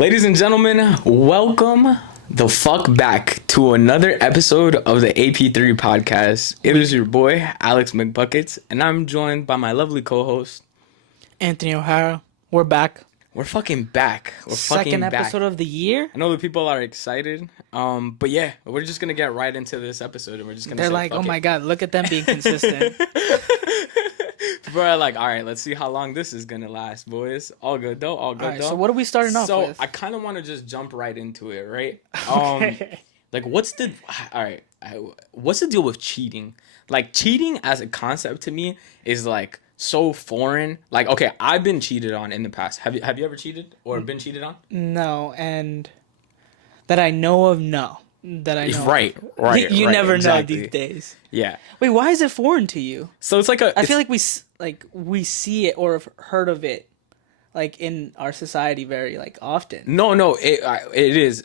Ladies and gentlemen, welcome the fuck back to another episode of the AP3 podcast. It is your boy, Alex McBuckets, and I'm joined by my lovely co-host, Anthony O'Hara. We're back. We're fucking back. We're Second fucking back. episode of the year. I know the people are excited, but yeah, we're just gonna get right into this episode, and we're just gonna They're say, like, fuck oh it. my god, look at them being consistent. People are like, all right, let's see how long this is gonna last, boys. All good though. All good All right, though. so what are we starting off So with? I kind of want to just jump right into it, right? Okay. Like, what's the what's the deal with cheating? Like, cheating as a concept to me is like so foreign. Like, okay, I've been cheated on in the past. Have you ever cheated or been cheated on? No, and that I know of, no. That I know. Right. You right, never exactly. know these days. Yeah. Wait, why is it foreign to you? So it's like I feel like we see it or have heard of it, like in our society very often. No, it is.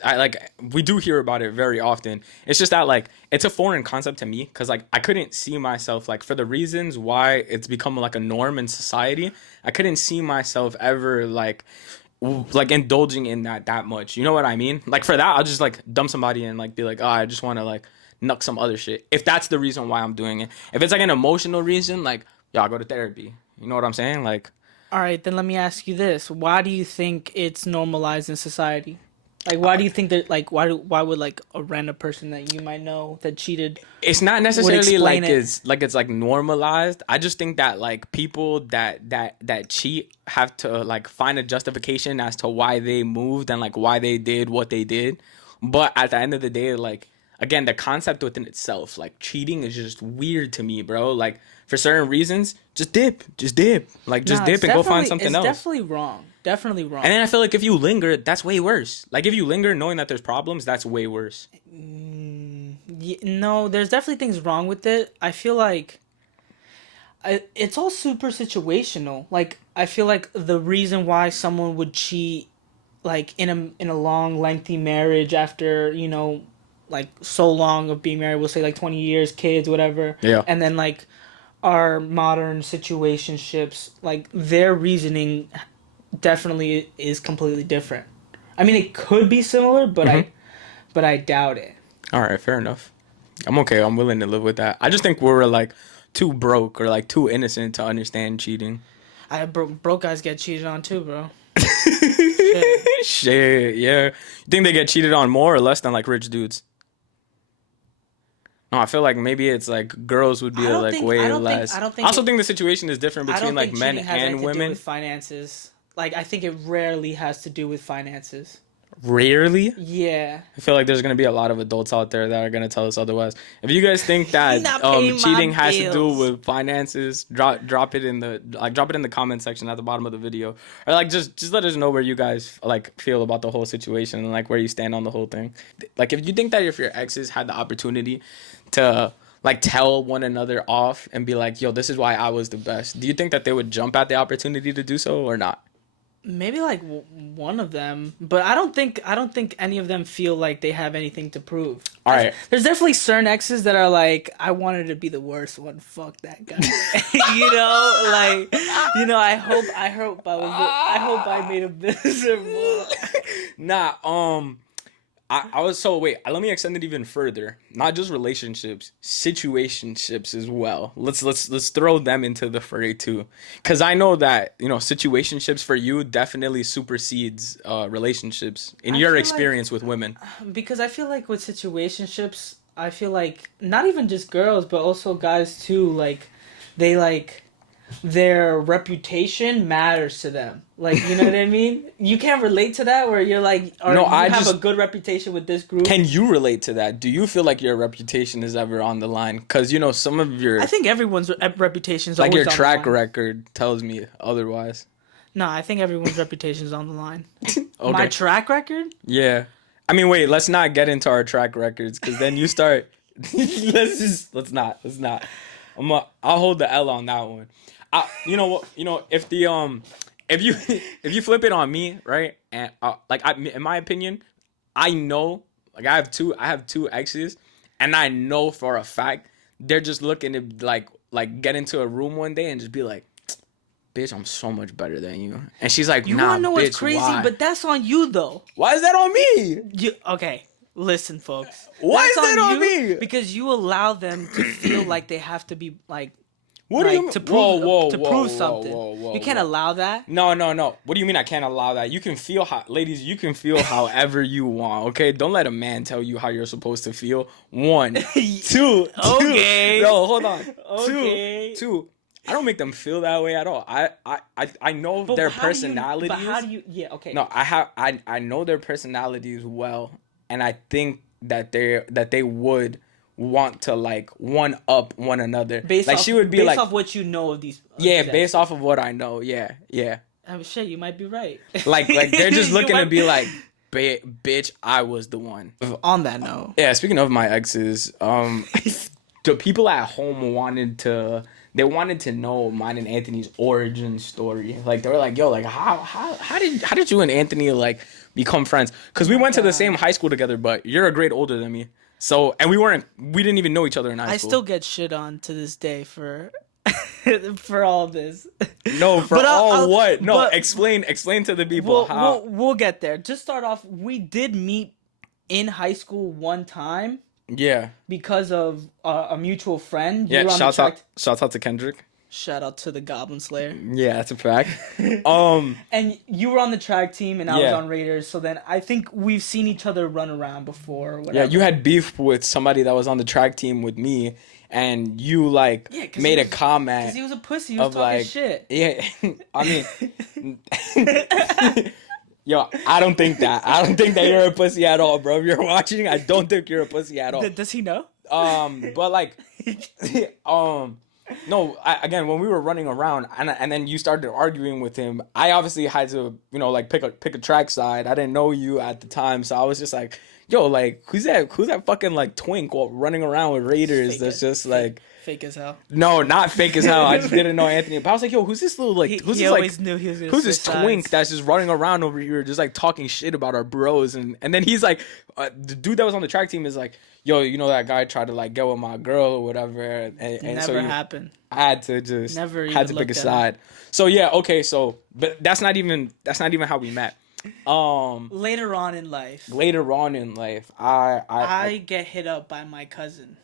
We do hear about it very often. It's just that like it's a foreign concept to me because like I couldn't see myself like for the reasons why it's become like a norm in society. I couldn't see myself ever like indulging in that much. You know what I mean? Like for that, I'll just like dump somebody and like be like, oh, I just want to like nuck some other shit. If that's the reason why I'm doing it. If it's like an emotional reason, like y'all go to therapy. You know what I'm saying? Like. All right, then let me ask you this: why do you think it's normalized in society? Like, why do you think that? Like, why would like a random person that you might know that cheated? It's not necessarily like explain it. it's like normalized. I just think that like people that cheat have to like find a justification as to why they moved and like why they did what they did. But at the end of the day, like again, the concept within itself, like cheating is just weird to me, bro. Like for certain reasons, just dip. Like just Nah, dip it's and go find definitely- something it's else. Definitely wrong. Definitely wrong. And then I feel like if you linger, that's way worse. Like if you linger knowing that there's problems, that's way worse. No, there's definitely things wrong with it. I feel like it's all super situational. Like I feel like the reason why someone would cheat, like in a long, lengthy marriage after like so long of being married, we'll say like 20 years, kids, whatever. Yeah. And then like our modern situationships, like their reasoning definitely is completely different. I mean, it could be similar, but I doubt it. All right, fair enough. I'm okay. I'm willing to live with that. I just think we're like too broke or like too innocent to understand cheating. Broke guys get cheated on too, bro. Shit. Shit, yeah. You think they get cheated on more or less than like rich dudes? No, I feel like maybe it's like girls would be like way less. I don't I think. also think the situation is different I between don't like think men cheating has anything and to do women. with finances. Like I think it rarely has to do with finances. Rarely. Yeah. I feel like there's gonna be a lot of adults out there that are gonna tell us otherwise. If you guys think that Not paying my cheating has to do bills. with finances, drop it in the comment section at the bottom of the video, or like just let us know where you guys like feel about the whole situation and like where you stand on the whole thing. Like if you think that if your exes had the opportunity to like tell one another off and be like, yo, this is why I was the best, do you think that they would jump at the opportunity to do so or not? Maybe like one of them, but I don't think any of them feel like they have anything to prove. All right. There's definitely certain exes that are like, I wanted to be the worst one. Fuck that guy. I hope I made him miserable. Nah, I was so wait. Let me extend it even further. Not just relationships, situationships as well. Let's throw them into the fray too, because I know that situationships for you definitely supersedes relationships in your feel experience with women. Because I feel like with situationships, I feel like not even just girls, but also guys too. Like they like their reputation matters to them. Like, you know what I mean? You can't relate to that where you're like, have a good reputation with this group. Can you relate to that? Do you feel like your reputation is ever on the line? Because, some of your... I think everyone's reputation is like always your on track the line. record tells me otherwise. No, I think everyone's reputation is on the line. Okay. My track record? Yeah. I mean, wait, let's not get into our track records because then you start... Let's not. I'll hold the L on that one. You know what? If you flip it on me, right? And in my opinion, I know like I have two exes, and I know for a fact they're just looking to like get into a room one day and just be like, bitch, I'm so much better than you. And she's like, You nah, wanna know what's bitch, crazy? why? But that's on you though. Why is that on me? Okay, listen, folks. Why That's is that on on you me? because you allow them to feel like they have to be What do you mean? to Whoa, whoa, to whoa, prove whoa, something. whoa, whoa, You can't whoa. allow that. No, no, no. What do you mean I can't allow that? You can feel how, ladies, you can feel however you want, okay? Don't let a man tell you how you're supposed to feel. One, two, Okay. no, hold on. Okay. Two. I don't make them feel that way at all. I know But their how do you? personalities. But how do you? Yeah. Okay. No, I know their personalities well, and I think that they would want to like one up one another. Based Like off she would be based like, off what you know of these. yeah, These based exes. off of what I know. Yeah, yeah. Oh shit, you might be right. Like they're just You looking to might- be like, bitch, I was the one. On that note, Yeah, speaking of my exes, the people at home wanted to know mine and Anthony's origin story. Like they were like, yo, like how did you and Anthony like become friends? Because we went to the same high school together, but you're a grade older than me. So and we didn't even know each other in high I school. still get shit on to this day for for all this. No, for But all what? No, but explain to the people how. we'll get there. Just start off. We did meet in high school one time Yeah, because of a mutual friend. You yeah. were on the track. Shouts out to Kendrick. Shout out to the Goblin Slayer. Yeah, that's a fact. And you were on the track team, and I was Yeah. on Raiders. So then I think we've seen each other run around before. Or whatever. Yeah, you had beef with somebody that was on the track team with me, and you like 'cause made he a was- comment Because he was a pussy. He was of talking like, shit. yeah, I mean, yo, I don't think that. I don't think that you're a pussy at all, bro. If you're watching, I don't think you're a pussy at all. Does he know? But like, no, again, when we were running around and then you started arguing with him, I obviously had to, like pick a track side. I didn't know you at the time, so I was just like, yo, like, who's that fucking like twink running around with Raiders Fake that's as- just fake- like, fake as hell. no, not fake as hell. I just didn't know Anthony. But I was like, yo, who's this little like, who's He this always like, knew he was gonna who's this switch twink sides. that's just running around over here, just like talking shit about our bros, and then he's like, the dude that was on the track team is like, yo, you know that guy tried to like get with my girl or whatever, and Never so happened. I had to just Never even had to pick a looked at side. So yeah, okay, so but that's not even how we met. Later on in life, Later on in life, I get hit up by my cousin.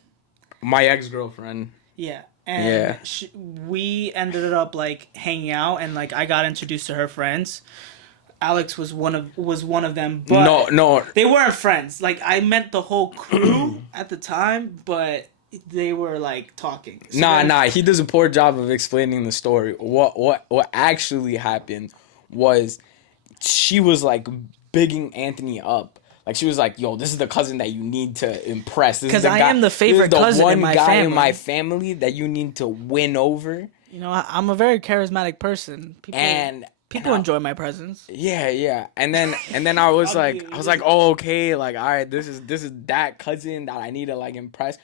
my ex-girlfriend. Yeah. And Yeah. we ended up like hanging out, and like I got introduced to her friends. Alex was one of them, but No, they weren't friends. Like I met the whole crew at the time, but they were like talking. So then- nah. He does a poor job of explaining the story. What actually happened was she was like bigging Anthony up. Like she was like, "Yo, this is the cousin that you need to impress. This is 'Cause the I guy- am the favorite this is cousin in one my guy in family." my family that you need to win over." You know, I'm a very charismatic person. People I- enjoy my presence. Yeah. And then I was I'll like, be- oh, okay, like, all right, this is that cousin that I need to like impress.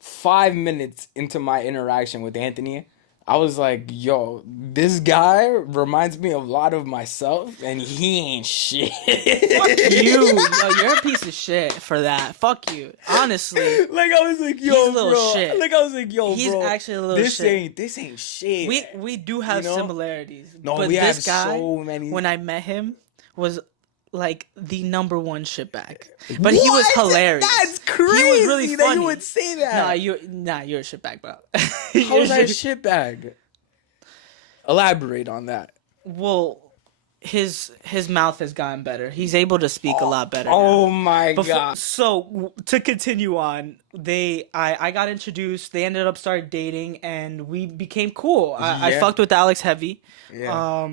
5 minutes into my interaction with Anthony, I was like, yo, this guy reminds me a lot of myself, and he ain't shit. You're a piece of shit for that. Fuck you. Honestly, Like I was like, yo, He's a little bro. shit. Like I was like, yo, He's bro. actually a little this shit. This ain't shit. we do have You know? similarities. No, but we have this guy, so many. when I met him, was like the number one shitbag. But he was hilarious. That's crazy. He was really that funny. you would say that. You're a shitbag, bro. How is that a shitbag? Elaborate on that. Well, his mouth has gotten better. He's able to speak a lot better. Oh now. my god. So to continue on, I got introduced. They ended up started dating, and we became cool. I Yeah. fucked with Alex heavy. Yeah.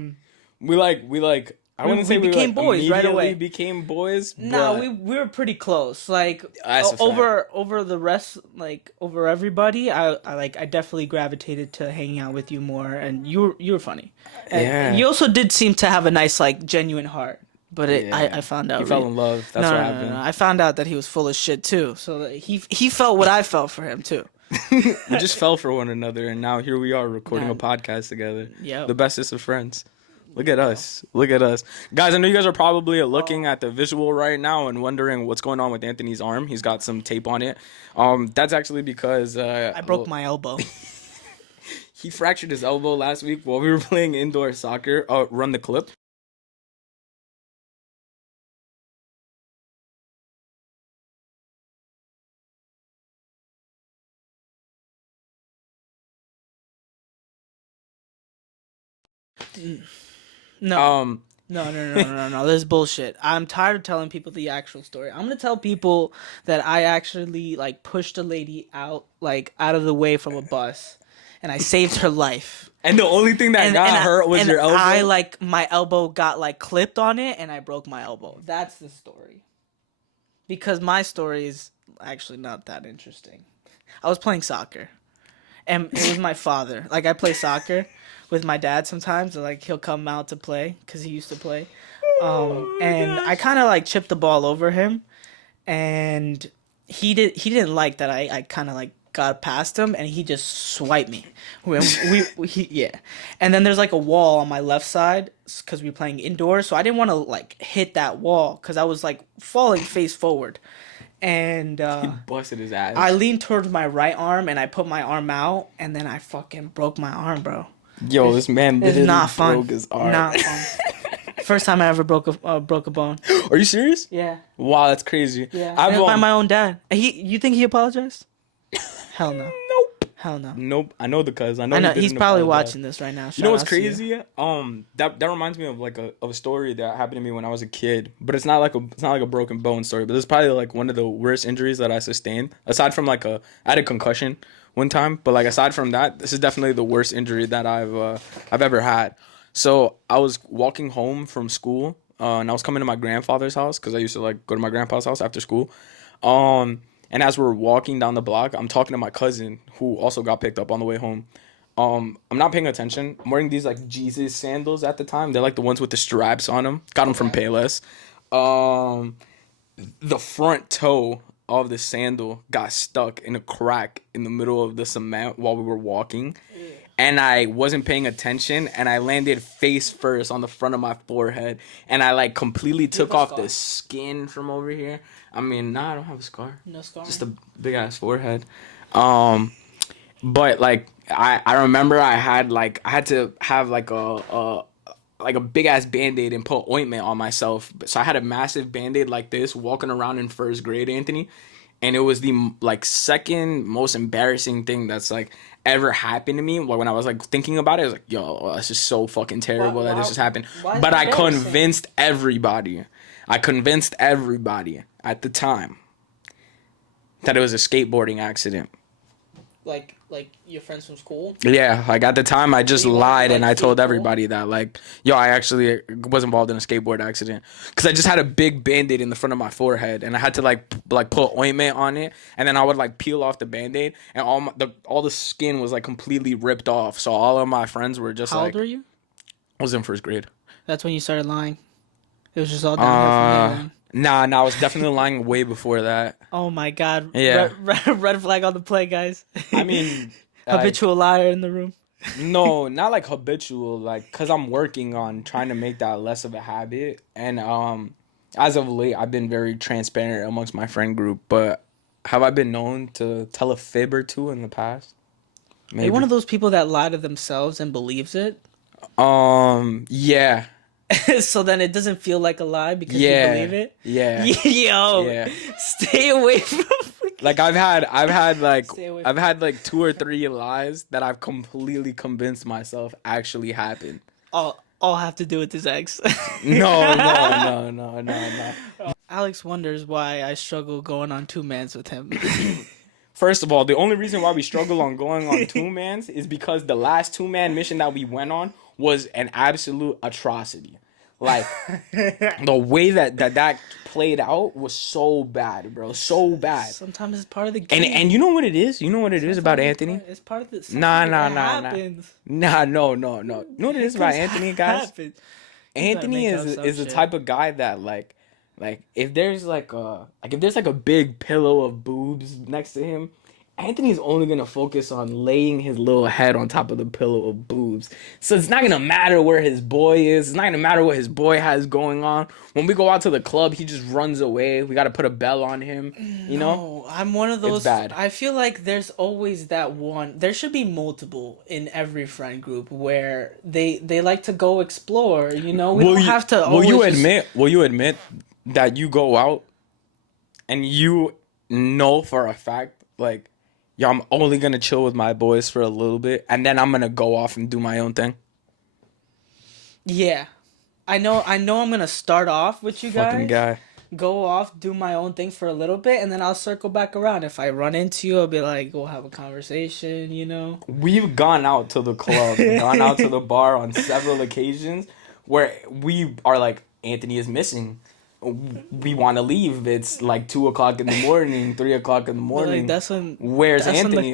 We like. I wouldn't say we became like, boys right away. immediately became boys. No, but we were pretty close. Like That's a fact. over the rest, like over everybody. I definitely gravitated to hanging out with you more, and you were funny. And Yeah. you also did seem to have a nice like genuine heart. But Yeah. I found out You fell in love. That's what happened. No. I found out that he was full of shit too. So that he felt what I felt for him too. We just fell for one another, and now here we are recording a Nah. podcast together. Yep. The bestest of friends. Look at us. Look at us. Guys, I know you guys are probably looking at the visual right now and wondering what's going on with Anthony's arm. He's got some tape on it. That's actually because I broke my elbow. He fractured his elbow last week while we were playing indoor soccer. Run the clip. No. Um, No. This is bullshit. I'm tired of telling people the actual story. I'm gonna tell people that I actually like pushed a lady out, like out of the way from a bus, and I saved her life. and the only thing that got hurt was And your I elbow. like my elbow got like clipped on it, and I broke my elbow. That's the story. Because my story is actually not that interesting. I was playing soccer, and it was my father. Like I play soccer with my dad sometimes, and like he'll come out to play because he used to play. Oh my And I gosh. kind of like chipped the ball over him, and he didn't like that I kind of like got past him, and he just swiped me. Yeah, and then there's like a wall on my left side because we were playing indoors, so I didn't want to like hit that wall because I was like falling face forward, and He busted his I ass. leaned towards my right arm and I put my arm out, and then I fucking broke my arm, bro. Yo, this man It's literally not fun. broke his arm. Not fun. First time I ever broke a bone. Are you serious? Yeah, Wow, that's crazy. yeah. I've And by my own dad. You think he apologized? Hell no. nope. Hell no. Nope. I know the cuz. I know I he know he's didn't probably apologize. watching this right now. You know Shout what's out to you. crazy? That reminds me of like a story that happened to me when I was a kid. But it's not like a broken bone story. But this is probably like one of the worst injuries that I sustained. Aside from I had a concussion one time. But like aside from that, this is definitely the worst injury that I've ever had. So I was walking home from school, and I was coming to my grandfather's house because I used to like go to my grandpa's house after school. And as we're walking down the block, I'm talking to my cousin who also got picked up on the way home. I'm not paying attention. I'm wearing these like Jesus sandals at the time. They're like the ones with the straps on them. Got them from Okay. Payless. Um, the front toe of the sandal got stuck in a crack in the middle of the cement while we were walking, and I wasn't paying attention, and I landed face first on the front of my forehead, and I like completely You have took a off the scar? skin from over here. I mean, nah, I don't have a scar, No scar. just a big ass forehead. Um, but like I remember I had to have like a big ass band-aid and put ointment on myself. So I had a massive band-aid like this walking around in first grade, Anthony. And it was the like second most embarrassing thing that's like ever happened to me. When I was like thinking about it, I was like, yo, this is so fucking Why? terrible that this Why? just happened. Why is But it I embarrassing? convinced everybody. I convinced everybody at the time that it was a skateboarding accident. Like your friends from school? Yeah, like at the time, I Or just you wanted to lied and like I feel told cool? everybody that, like, yo, I actually was involved in a skateboard accident because I just had a big band-aid in the front of my forehead and I had to like put ointment on it, and then I would like peel off the band-aid, and all the skin was like completely ripped off. So all of my friends were just How old were like, you? I was in first grade. That's when you started lying. It was just all downhill from there Uh, then. nah, I was definitely lying way before that. Oh my god. Yeah, Red flag on the play, guys. I mean, like, Habitual liar in the room. no, not like habitual, like, cause I'm working on trying to make that less of a habit, and as of late, I've been very transparent amongst my friend group. But have I been known to tell a fib or two in the past? Are you one Maybe. of those people that lie to themselves and believes it? Yeah, So then it doesn't feel like a lie because you believe yeah, it? yeah, Yo, yeah. stay away from Like I've had like stay away I've from had like two or three lies that I've completely convinced myself actually happened. all have to do with his ex. No, no, no, no, no, no. Alex wonders why I struggle going on two mans with him. First of all, the only reason why we struggle on going on two mans is because the last 2-man mission that we went on was an absolute atrocity. Like the way that played out was so bad, bro, so bad. Sometimes it's part of the And game. you know what it is? You know what it is about Sometimes Anthony? it's part of the. Nah, Sometimes it nah, nah, nah, happens. nah. No, no, no. You know what it is about Hiccups Anthony, guys? happen. You gotta Anthony make is up some is the shit. type of guy that like if there's like if there's like a big pillow of boobs next to him, Anthony's only gonna focus on laying his little head on top of the pillow of boobs. So it's not gonna matter where his boy is. It's not gonna matter what his boy has going on. When we go out to the club, he just runs away. We gotta put a bell on him. You know? No, I'm one of It's those. bad. I feel like there's always that one. There should be multiple in every friend group where they like to go explore. You know, we don't have to will you always just. admit will you admit that you go out and you know for a fact, like, yo, I'm only gonna chill with my boys for a little bit and then I'm gonna go off and do my own thing? Yeah, I know. I'm gonna start off with you Fucking guys. guy. Go off, do my own thing for a little bit, and then I'll circle back around. If I run into you, I'll be like, we'll have a conversation. You know. We've gone out to the club, gone out to the bar on several occasions where we are like, Anthony is missing. We want to leave. It's like 2 o'clock in the morning, 3 o'clock in the But like morning. that's when Where's that's when Anthony?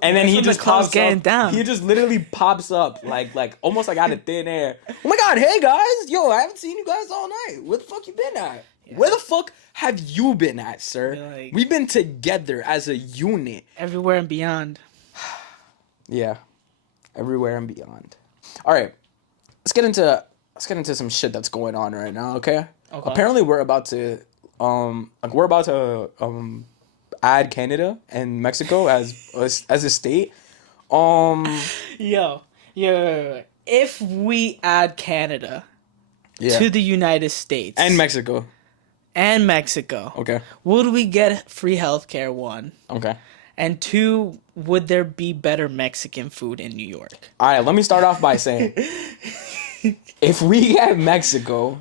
and then He the just club's pops getting up. down. He just literally pops up like almost like out of thin air. Oh my god, hey guys, yo, I haven't seen you guys all night. Where the fuck you been at? Yeah. Where the fuck have you been at, sir? Like- We've been together as a unit. Everywhere and beyond. Yeah, everywhere and beyond. All right, let's get into some shit that's going on right now. Okay. Okay. Apparently, we're about to add Canada and Mexico as a state. Yo. If we add Canada Yeah. to the United States And Mexico. and Mexico, Okay. would we get free healthcare? One, Okay. and two, would there be better Mexican food in New York? All right. Let me start off by saying, if we get Mexico,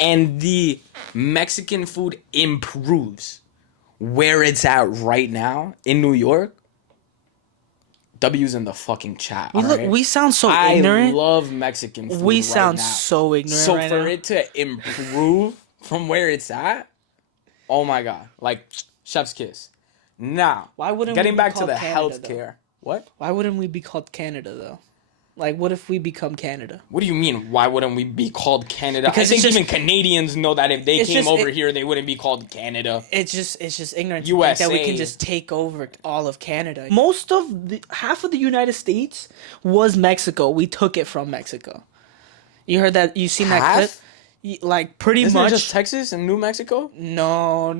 and the Mexican food improves where it's at right now in New York, W's in the fucking chat. We sound so I ignorant. love Mexican food. We right sound now. so ignorant So right for now. it to improve from where it's at, oh my god, like chef's kiss. Now, Why wouldn't getting we be back to called the Canada, healthcare. What? Why wouldn't we be called Canada though? Like, what if we become Canada? What do you mean? Why wouldn't we be called Canada? Because I think it's even Canadians know that if they it's came just- over it- here, they wouldn't be called Canada. It's just ignorant to think that we can USA. just take over all of Canada. Most of half of the United States was Mexico. We took it from Mexico. You heard that? You seen that Half? clip? Like pretty Isn't much. it just Texas and New Mexico? No.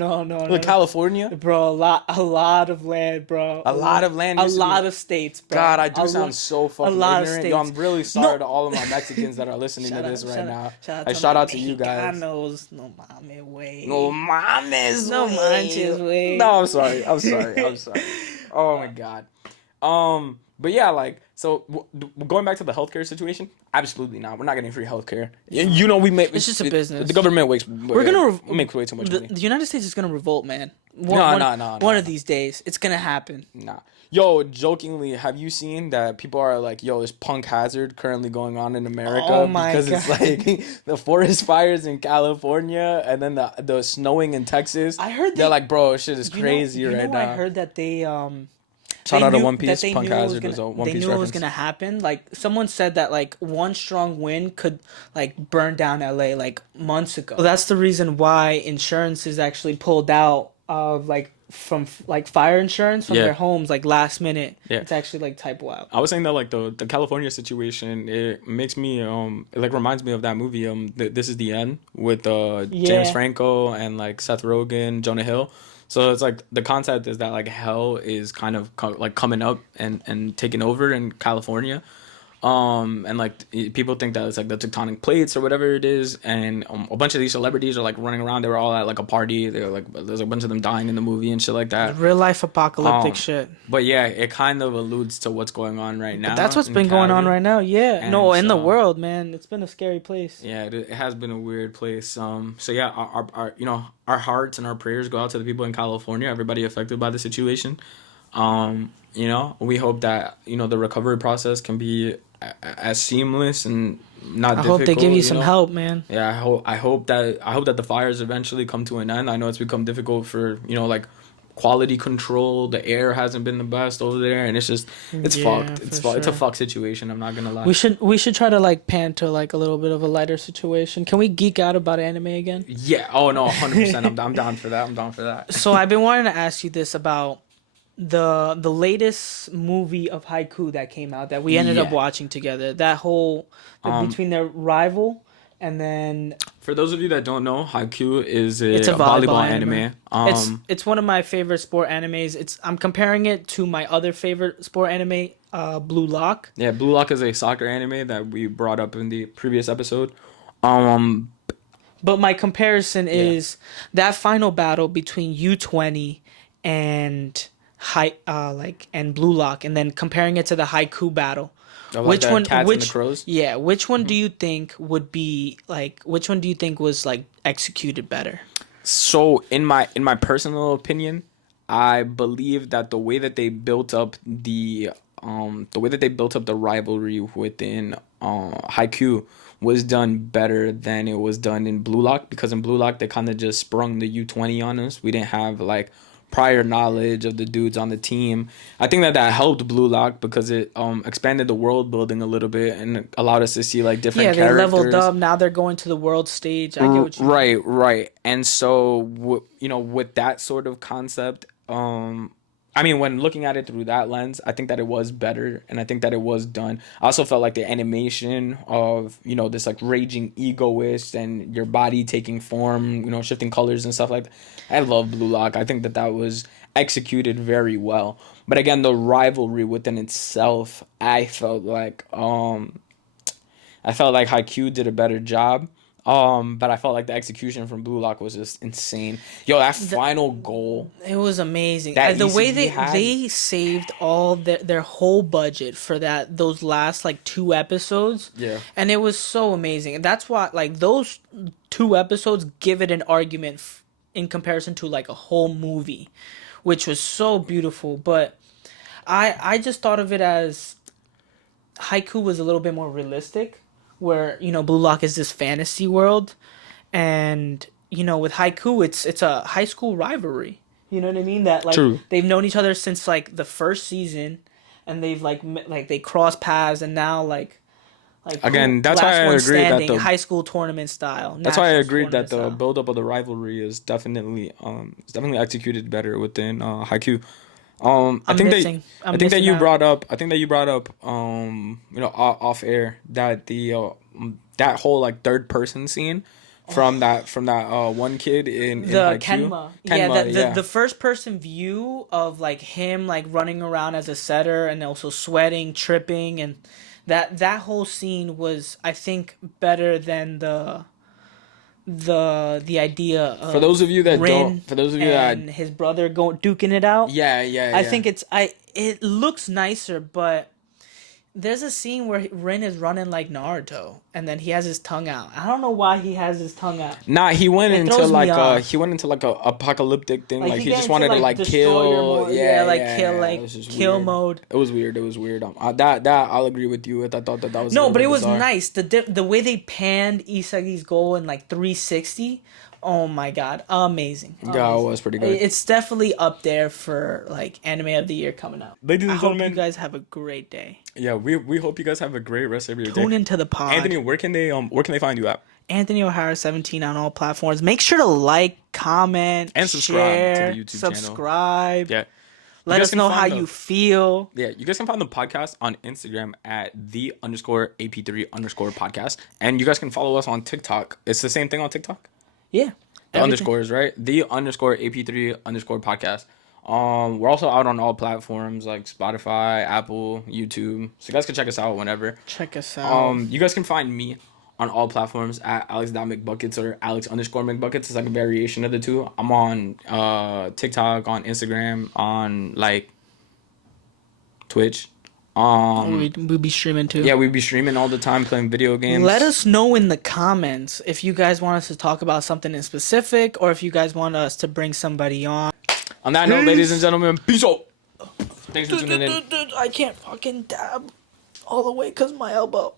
Like California? Bro, a lot of land, bro. A lot of land A used to be- lot of states, bro. God, I do A sound lo- so fucking lot of ignorant. Yo, I'm states. really sorry No. to all of my Mexicans that are listening to this right now. Shout Shout my out to you guys. Mexicanos. No mames, way. No mames, No manches, way. No, I'm sorry. Oh my god. But yeah, like, so going back to the healthcare situation, absolutely not. We're not getting free healthcare. You know, we make It's just a business. The government makes. We're gonna make way too much money. The United States is gonna revolt, man. No. One of these days, it's gonna happen. Nah. Yo, jokingly, have you seen that people are like, yo, there's punk hazard currently going on in America Oh my because it's God. like the forest fires in California and then the snowing in Texas. I heard they're like, bro, shit is crazy you know right I now. heard that they Shout they out to knew- One Piece. that they Punk knew it was Hazard was a gonna- One they Piece knew it was reference. gonna happen. Like someone said that like one strong wind could like burn down LA like months ago. So that's the reason why insurance is actually pulled out of like from like fire insurance from Yeah. their homes like last minute. Yeah. It's actually like type wild. I was saying that like the California situation, it makes me it like reminds me of that movie This Is the End with James Yeah. Franco and like Seth Rogen, Jonah Hill. So it's like the concept is that like hell is kind of like coming up and taking over in California. And like people think that it's like the tectonic plates or whatever it is, and a bunch of these celebrities are like running around. They were all at like a party. They were like, there's a bunch of them dying in the movie and shit like that. Real life apocalyptic shit. But yeah, it kind of alludes to what's going on right now. But that's what's in been going on Cali. right now. Yeah. And No, in the so- world, man. It's been a scary place. Yeah, it has been a weird place. So yeah, our you know, our hearts and our prayers go out to the people in California, everybody affected by the situation. You know, we hope that, you know, the recovery process can be as seamless and not I difficult. hope they give you you some know? help, man. Yeah, I hope that the fires eventually come to an end. I know it's become difficult for, you know, like quality control. The air hasn't been the best over there, and it's Yeah, fucked. It's for fucked. It's a sure. fuck situation. I'm not gonna lie. We should try to like pan to like a little bit of a lighter situation. Can we geek out about anime again? Yeah. Oh no, 100%. I'm down for that. I'm down for that. So I've been wanting to ask you this about the latest movie of Haiku that came out that we ended up Yeah. watching together. That whole Um, between their rival and then for those of you that don't know, Haikyuu is it's a a volleyball volleyball anime. anime. It's one of my favorite sport animes. It's I'm comparing it to my other favorite sport anime, Blue Lock. Yeah, Blue Lock is a soccer anime that we brought up in the previous episode. Um, But my comparison yeah. is that final battle between U20 and and Blue Lock, and then comparing it to the Haiku battle. Of like Which the one? cats and the crows. Yeah. Which one Mhm. do you think would be like? Which one do you think was like executed better? So in my personal opinion, I believe that the way that they built up the rivalry within Haikyuu was done better than it was done in Blue Lock, because in Blue Lock they kind of just sprung the U20 on us. We didn't have like prior knowledge of the dudes on the team. I think that that helped Blue Lock because it expanded the world building a little bit and allowed us to see like Yeah, different they leveled characters. up. Now they're going to the world stage. I get what you mean. Right, right. And so, you know, with that sort of concept, I mean, when looking at it through that lens, I think that it was better, and I think that it was done. I also felt like the animation of, you know, this like raging egoist and your body taking form, you know, shifting colors and stuff like that. I love Blue Lock. I think that that was executed very well. But again, the rivalry within itself, I felt like Haikyuu did a better job. But I felt like the execution from Blue Lock was just insane. Yo, that The, final goal It was amazing. that The way ECG had. they saved all their whole budget for those last like two episodes, Yeah. and it was so amazing. And that's why like those two episodes give it an argument in comparison to like a whole movie, which was so beautiful. But I just thought of it as Haiku was a little bit more realistic, where Blue Lock is this fantasy world, and with Haiku it's a high school rivalry. You know what I mean? That like True. they've known each other since like the first season, and they've like they cross paths, and now like who Again, that's why last I one agree that standing, the high school tournament style, that's why I nationals agreed that tournament the style. buildup of the rivalry is definitely executed better within Haikyuu. I I'm think that missing you out. brought up you know, off air that that whole like third person scene from that one kid in The Haikyuu. Kenma, yeah, Kenma, the yeah. the first person view of like him like running around as a setter and also sweating, tripping, and that whole scene was, I think, better than the idea For those of of you that don't, Rin for those of you that, and his brother going duking it out. yeah, yeah, I yeah. think it looks nicer, but there's a scene where Rin is running like Naruto, and then he has his tongue out. I don't know why he has his tongue out. Nah, It throws me he off. went into like a apocalyptic thing. Like Like he he get just into wanted to like like destroyer kill. mode, yeah, Yeah, yeah, yeah. It was like just kill weird. mode. It was weird. It was weird. That I'll agree with you with. I thought that that was a No, little but bit it was bizarre. nice. The way they panned Isagi's goal in like 360. Oh my god, amazing, Yeah, it amazing. was pretty good. It's definitely up there for like anime of the year coming out. Ladies I and hope you gentlemen, guys have a great day. yeah, we hope you guys have a great rest of your day. Tune into the pod. Anthony, where can they find you at? Anthony O'Hara 17 on all platforms. Make sure to like, comment, And subscribe to the share, YouTube channel. subscribe. Yeah. Let guys us can know find how the- you feel. Yeah, you guys can find the podcast on Instagram at _AP3_podcast. And you guys can follow us on TikTok. It's the same thing on TikTok? Yeah. The Everything. underscores, right? _AP3_podcast. We're also out on all platforms like Spotify, Apple, YouTube. So you guys can check us out whenever. Check us out. You guys can find me on all platforms at Alex.McBuckets or Alex_McBuckets. It's like a variation of the two. I'm on TikTok, on Instagram, on like Twitch. We'll be streaming too. Yeah, we be streaming all the time, playing video games. Let us know in the comments if you guys want us to talk about something in specific, or if you guys want us to bring somebody on. On that note, ladies and gentlemen, peace out. Thanks for tuning in. I can't fucking dab all the way because my elbow.